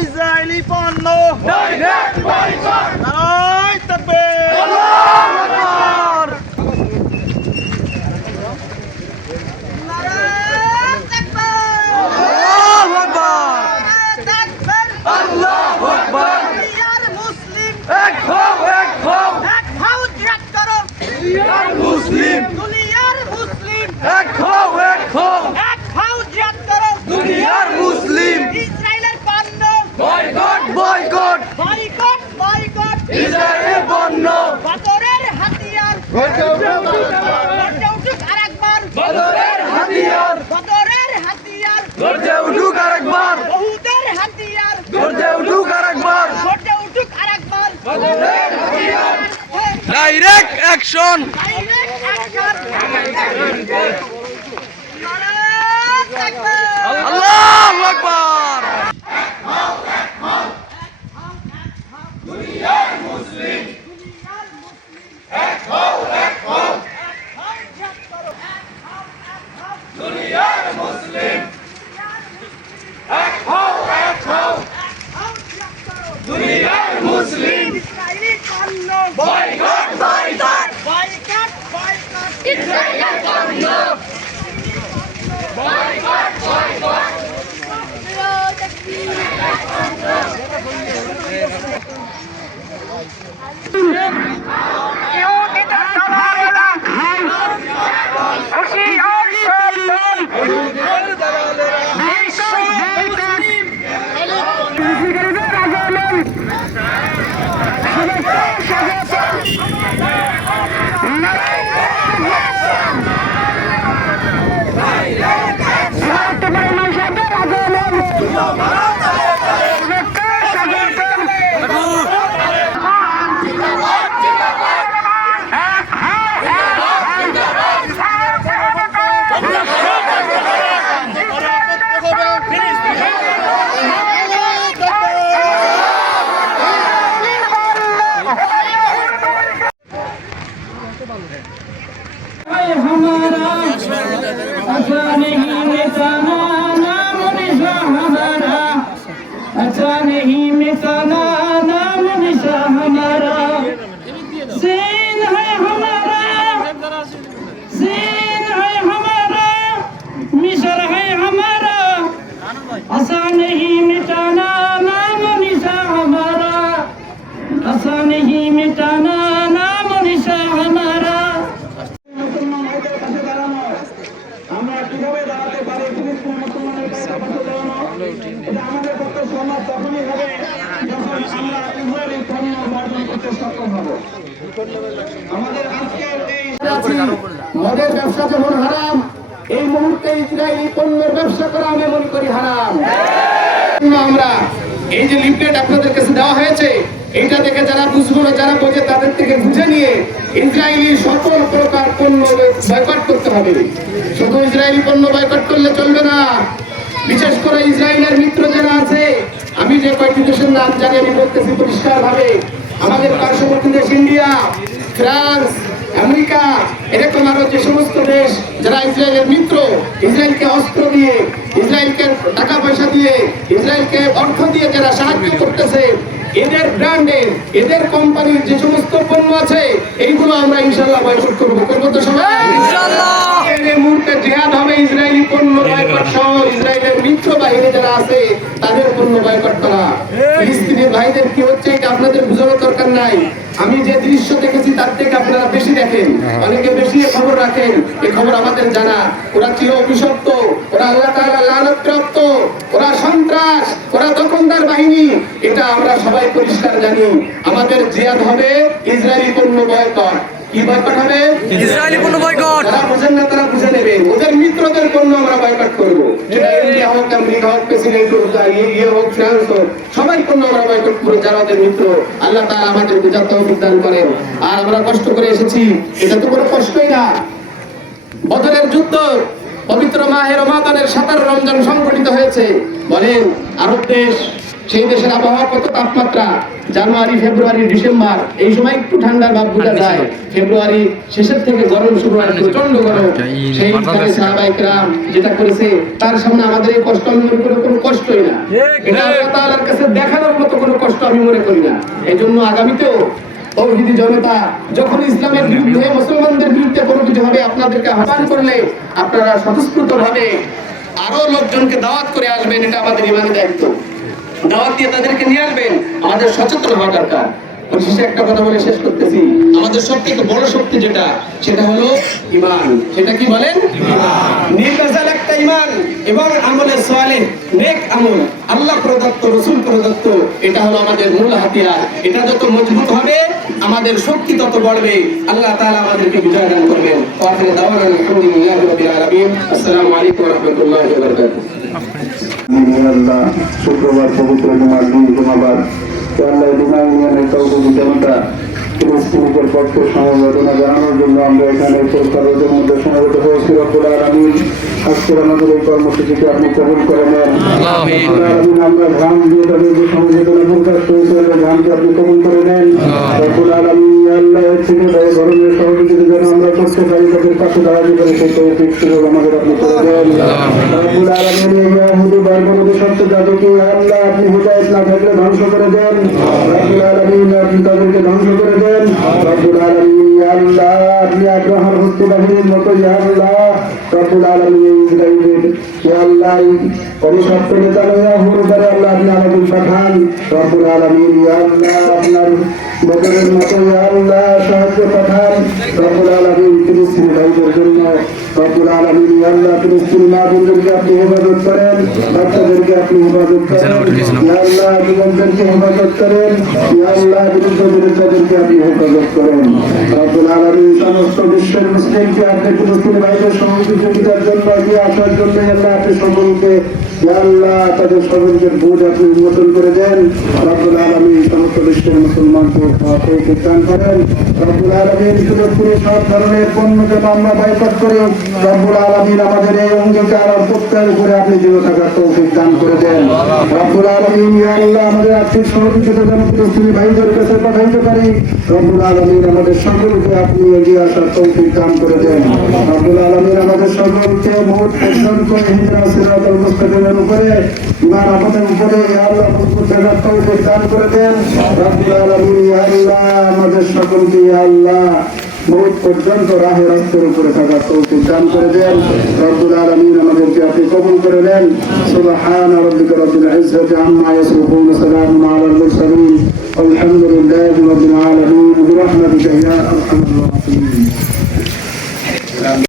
Israeli পণ্য নারায়ে তাকবীর আল্লাহু আকবার আল্লাহু আকবার দুনিয়ার মুসলিম এক হও এক হও জিহাদ করো দুনিয়ার মুসলিম দুনিয়ার মুসলিম এক হও এক হও জিহাদ করো দুনিয়ার মুসলিম ইসরায়েলের পণ্য বয়কট বয়কট বয়কট বয়কট ইসরায়েলের পণ্য বদরের হাতিয়ার গর্জে উঠুক আরেকবার বদরের হাতিয়ার বদরের হাতিয়ার গর্জে উঠুক আরেকবার বহুদের হাতিয়ার গর্জে উঠুক আরেকবার গর্জে উঠুক আরেকবার বদরের হাতিয়ার ডাইরেক্ট অ্যাকশন ডাইরেক্ট অ্যাকশন নারায়ে তাকবীর আল্লাহু আকবার দুনিয়ার মুসলিম ইসরায়েলি পণ্য বয়কট বয়কট বয়কট বয়কট ইসরায়েলের পণ্য বয়কট বয়কট ইহুদিদের দালালেরা হুঁশিয়ার সাবধান বিশ্ব মুসলিম মুসলিমদের আগমন শুভেচ্ছা স্বাগত মানুষের আগমন শুভেচ্ছা স্বাগত अच्छा नहीं मिटाना नाम निशा हमारा अच्छा नहीं मिटाना नाम निशा हमारा सीन है हमारा सीन है हमारा मिसर है हमारा अच्छा नहीं मिटाना नाम निशा हमारा अच्छा नहीं मिटाना नाम निशा हमारा আমরা কিভাবে দাঁড়াতে পারি ফিলিস্তিন মুসলমানের পাশে দাঁড়ানো এটা আমাদের পক্ষে সম্ভব তখনই হবে যখন আমরা ইসরায়েলি পণ্য বর্জন করতে সক্ষম হব আমাদের আজকের এই মদের ব্যবসা যেমন হারাম এই মুহূর্তে ইসরায়েলি পণ্যের ব্যবসা করা আমি মনে করি হারাম আমরা এই যে লিফলেট আপনাদের কাছে দেওয়া হয়েছে এইটা দেখে যারা বুঝবো না যারা বোঝে তাদের থেকে বুঝে নিয়ে ইসরায়েলি সকল প্রকার পণ্য বয়কট করতে হবে শুধু ইসরায়েলি পণ্য বয়কট করলে চলবে না বিশেষ করে ইসরায়েলের মিত্র যারা আছে আমি যে কয়েকটি দেশের নাম জানি আমি বলতেছি পরিষ্কার ভাবে আমাদের পার্শ্ববর্তী দেশ ইন্ডিয়া ফ্রান্স আমেরিকা এরকম আরো যে সমস্ত দেশ যারা ইসরায়েলের মিত্র ইসরায়েলকে অস্ত্র দিয়ে ইসরায়েলকে টাকা পয়সা দিয়ে ইসরায়েলকে অর্থ দিয়ে যারা সাহায্য করতেছে এদের ব্র্যান্ডের এদের কোম্পানির যে সমস্ত পণ্য আছে এইগুলো আমরা ইনশাআল্লাহ বয়কট করবো তো সবাই ইনশাআল্লাহ এই মুহূর্তে জিহাদ হবে ইসরায়েলি পণ্য বয়কট সহ ইসরায়েলের মিত্র বাহিনী যারা আছে তাদের পণ্য বয়কট করা ফিলিস্তিনের ভাইদের কি হচ্ছে এটা আপনাদের বোঝানোর দরকার নাই আমি যে দৃশ্য দেখেছি তার থেকে আপনারা বেশি দেখেন অনেকে বেশি খবর রাখেন এই খবর আমাদের জানা ওরা চির অভিশপ্ত ওরা আল্লাহ তাআলা লানতপ্রাপ্ত ওরা সন্ত্রাস ওরা দখলদার বাহিনী এটা আমরা সবাই পরিষ্কার জানি আমাদের জিহাদ হবে ইসরায়েলি পণ্য বয়কট কি বয়কট হবে ইসরায়েলি পণ্য বয়কট যারা বুঝেন না তারা বুঝে নেবে ওদের মিত্রদের পণ্য আমরা বয়কট করবো সেটা ইন্ডিয়া হোক আমেরিকা হোক প্রেসিডেন্ট হোক হোক ফ্রান্স হোক সবাই পণ্য আমরা বয়কট করবো যারা ওদের মিত্র আল্লাহ তাআলা আমাদের বুঝার তৌফিক দান করেন আর আমরা কষ্ট করে এসেছি এটা তো কোনো কষ্টই না বদরের যুদ্ধ পবিত্র মাহে রমাদানের 17 রমজান সংঘটিত হয়েছে বলেন আরব দেশ সেই দেশের আবহাওয়া কত তাপমাত্রা, জানুয়ারি, ফেব্রুয়ারি, ডিসেম্বর এই সময় একটু ঠান্ডার ভাব বোঝা যায়, ফেব্রুয়ারি শেষের থেকে গরম শুরু হয়, প্রচন্ড গরম। সেইখানে সাহাবায়ে কেরাম যেটা করেছে, তার সামনে আমাদের এই কষ্ট আমি মনে করি কোনো কষ্টই না, এটা আল্লাহ তাআলার কাছে দেখানোর মতো কোনো কষ্ট আমি মনে করি না। এই জন্য আগামীতেও তৌহিদি জনতা যখন ইসলামের বিরুদ্ধে, মুসলমানদের বিরুদ্ধে কোনো কিছু হবে, আপনাদেরকে আহ্বান করলে আপনারা স্বতঃস্ফূর্ত ভাবে আরো লোকজনকে দাওয়াত করে আসবেন, এটা আমাদের ইমানি দায়িত্ব। দাওয়াত দিয়ে তাদেরকে নিয়ে আসবেন, আমাদের সচেতন হওয়া দরকার। পরিশেষে একটা কথা বলে শেষ করতেছি, আমাদের সবথেকে বড় শক্তি যেটা, সেটা হলো ঈমান। সেটা কি বলেন? নির্ভেজাল একটা ঈমান এবং আমলে সালেহ, নেক আমল, আল্লাহ প্রদত্ত, রাসূল প্রদত্ত, এটা হলো আমাদের মূল হাতিয়ার। এটা যত মজবুত হবে আমাদের শক্তি তত বাড়বে। আল্লাহ তাআলা আমাদেরকে বিজয় দান করবেন। ওয়া আখিরু দাওয়ানা আলহামদুলিল্লাহি রাব্বিল আলামিন। আসসালামু আলাইকুম ওয়া রাহমাতুল্লাহি ওয়া বারাকাতুহু। আল্লাহ শুক্রবার পবিত্র জুমার দিন জুমাবার আল্লাহ জুমা ইউনিয়নের তৌহিদি জনতা ফিলিস্তিনিদের পক্ষে সমবেদনা জানানোর জন্য আমরা এখানে সরকারের মধ্যে সমবেত হয়েছি। রব্বুল আলামিন আজকের আমাদের এই কর্মসূচিকে আপনি কবুল করে নেন। আমরা ধান দিয়ে তাদের যে সমবেদনা প্রকাশ করেছি, ধানকে আপনি কবুল করে নেন। রব্বুল আলামিন আল্লাহ থেকে এই ধরনের সহযোগিতা যেন আমরা করতে পারি, তাদের পাশে দাঁড়াতে পারি, সেই তৌফিক সুযোগ আমাদের আপনি করে দেন। রব্বুল আলামিন এই ইয়াহুদি বর্বরদের সত্য জাতিকে আল্লাহ আপনি হিদায়াত না থাকলে ধ্বংস করে দেন। রব্বুল আলামিন আপনি তাদেরকে ধ্বংস করে দেন। রব্বুল আলামিন আল্লাহ আপনি আগ্রহের হস্তে বাহিনীর মতো আল্লাহ রব্বুল আলামিন ইসরাইলের আল্লাহ অভিশপ্ত নেতা ইয়াহুর দ্বারা আল্লাহ আপনি আমাদের পাঠান। রব্বুল আলামিন আল্লাহ আপনার বদরের মতো আল্লাহ সাহায্য পাঠান। রব্বুল আলামিন ফিলিস্তিনি ভাইদের জন্য রব্বুল আলামিন আল্লাহ ফিলিস্তিনি মাদেরকে আপনি হেফাজত করেন, বাচ্চাদেরকে আপনি হেফাজত করেন, আল্লাহ যুবকদেরকে হেফাজত করেন, আল্লাহ বিরুদ্ধদেরকে আপনি হেফাজত করেন। রব্বুল আলামিন সমস্ত বিশ্বের মুসলিমকে আপনি ফিলিস্তিনি ভাইদের সহযোগিতার জন্য এগিয়ে আসার জন্য আল্লাহ আপনি সকলকে আল্লাহ তাদের সকলকে বোঝ আপনি উন্মোচন করে দেন। রব্বুল আলামিন সমস্ত বিশ্বের মুসলমানকে তৌফিক দান করেন। রব্বুল আলামিন ফিলিস্তিনি সব ধরনের পণ্যকে আমরা বয়কট করি। রব্বুল আলামিন আমাদের এই অঙ্গীকার আর প্রত্যয়ের উপরে আপনি দৃঢ় থাকার তৌফিক দান করে দেন। রব্বুল আলামিন ইয়া আল্লাহ আমাদের আর্থিক সহযোগিতা যেন ফিলিস্তিনি ভাইদের কাছে পাঠাইতে পারি। রব্বুল আলামিন আমাদের সকলকে আপনি এগিয়ে আসার তৌফিক দান করে দেন। রব্বুল আলামিন আমাদের সকলকে মওত পর্যন্ত ইহদিনাস সিরাতাল মুস্তাকিমের উপরে ঈমান আমাদের উপরে ইয়া আল্লাহ মজবুত থাকার তৌফিক দান করে দেন। রব্বুল আলামিন ইয়া আল্লাহ আমাদের সকলকে ইয়া আল্লাহ মওত পর্যন্ত রাহে রাস্তার উপরে থাকার তৌফিক দান করে দেন। রব্বুল আলামিন আমাদেরকে আপনি কবুল করে নেন। সুবহান রাব্বিকা রাব্বিল ইজ্জাতি আম্মা ইয়াসিফুন, সালামুন আলাল মুরসালিন, আলহামদুলিল্লাহি রাব্বিল আলামিন, বিরহমাতিকা ইয়া আরহামার রাহিমিন।